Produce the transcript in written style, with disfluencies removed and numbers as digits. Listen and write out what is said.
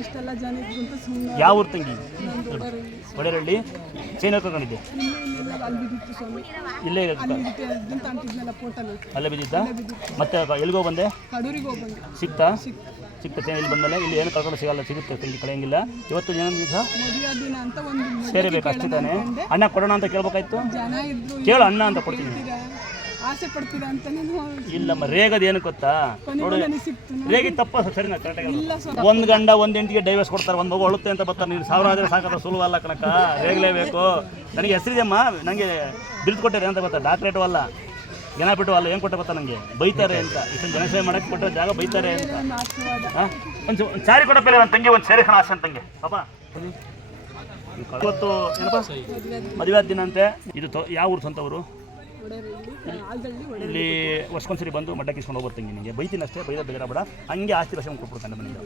ಇಷ್ಟೆಲ್ಲ ಜನ ಇದ್ರಂತ ಸುಮ್ಮನೆ. ಯಾವ ಊರು ತಂಗಿ? ಒಡೆರಳ್ಳಿ. ಚೈನ್ ಹಾಕೊಂಡಿದ್ದೆ ಅಲ್ಲಿ ಬಿದ್ದಿತ್ತು ಸ್ವಾಮಿ. ಇಲ್ಲೇ ಅಲ್ಲಿ ಬಿದ್ದಿತ್ತು ಅಂಟಿದ್ನಲ್ಲ ಫೋಟೋಲ್ಲಿ. ಅಲ್ಲೇ ಬಿದ್ದಿದ್ದ? ಮತ್ತೆ ಎಲ್ಲಿಗೋ ಬಂದೆ? ಕಡೂರಿಗೆ ಹೋಗಿ ಬಂದೆ. ಸಿಕ್ತ ಚೈನ್ ಇಲ್ಲಿ ಬಂದಮೇಲೆ ಇಲ್ಲಿ ಏನು ಕಳ್ಕೊಂಡು ಸಿಗಲ್ಲ, ಸಿಗುತ್ತೆ ತಂಗಿ ಕಳೆಯಂಗಿಲ್ಲ. ಇವತ್ತು ಏನೋ ದಿವಸ ಮದುವೆ ದಿನ ಅಂತ ಒಂದು ಸೇರಬೇಕು ಅಷ್ಟೇ ತಾನೆ. ಅಣ್ಣ ಕೊಡೋಣ ಅಂತ ಕೇಳ್ಬೇಕಾಯ್ತು. ಜನ ಇದ್ರು ಕೇಳು ಅಣ್ಣ ಅಂತ ಕೊಡ್ತೀನಿ. ಆಸೆ ಪಡ್ತೀರಾ ಅಂತ ನಾನು ಇಲ್ಲಮ್ಮ, ರೇಗದ ಏನು ಗೊತ್ತಾ ನೋಡು, ರೇಗಿ ತಪ್ಪ ಸರಿನಾ ಕರೆಕ್ಟಾಗಿ. ಒಂದು ಗಂಡ ಒಂದು ಹೆಂಡತಿಗೆ ಡೈವರ್ಸ್ ಕೊಡ್ತಾರೆ, ಒಂದು ಮಗು ಅಳುತ್ತೆ ಅಂತ ಬರ್ತಾರೆ. ನೀನು 1000 ಆದರೆ ಸಾಕಲ್ಲ, ಸುಲಭ ಅಲ್ಲ ಕಣಕ್ಕ, ರೇಗಲೇಬೇಕು. ನನಗೆ ಹೆಸರಿದೆಯಮ್ಮ, ನನಗೆ ಬಿಲ್ದು ಕೊಟ್ಟಿದೆ ಅಂತ ಗೊತ್ತಾ, ಡಾಕ್ಟ್ರೇಟು ಅಲ್ಲ, ಜನ ಬಿಟ್ಟು ಅಲ್ಲ, ಏನು ಕೊಟ್ಟೆ ಗೊತ್ತಾ ನನಗೆ, ಬೈತಾರೆ ಅಂತ. ಇಷ್ಟೊಂದು ಜನಸೇವೆ ಮಾಡೋಕ್ಕೆ ಕೊಟ್ಟರೆ ಜಾಗ ಬೈತಾರೆ ಅಂತ. ಹಾಂ, ಒಂದು ಸಾರಿ ಕೊಡಪ್ಪ ನನ್ನ ತಂಗಿ, ಒಂದು ಸೇರಿ ಕಣ ಆಸೆ ಅಂತ ತಂಗಿ ಪಾಪ. ಇವತ್ತು ಏನಪ್ಪ ಮದುವೆ ದಿನ ಅಂತೆ. ಇದು ಯಾವ ಊರು ಸ್ವಂತವರು? ಇಲ್ಲಿ ವರ್ಷಕ್ಕೊಂದ್ಸರಿ ಬಂದು ಮಡ್ಡ ಕಿಸ್ಕೊಂಡು ಹೋಗ್ಬರ್ತೀನಿ. ನಿನಗೆ ಬೈತೀನಿ ಅಷ್ಟೇ, ಬೈದ ಬೇಡ ಬೇಡ, ಹಂಗೆ ಆಸ್ತಿ ಲಕ್ಷ ಕೊಟ್ಬಿಡ್ತಾನೆ ಮನೆಯಿಂದ.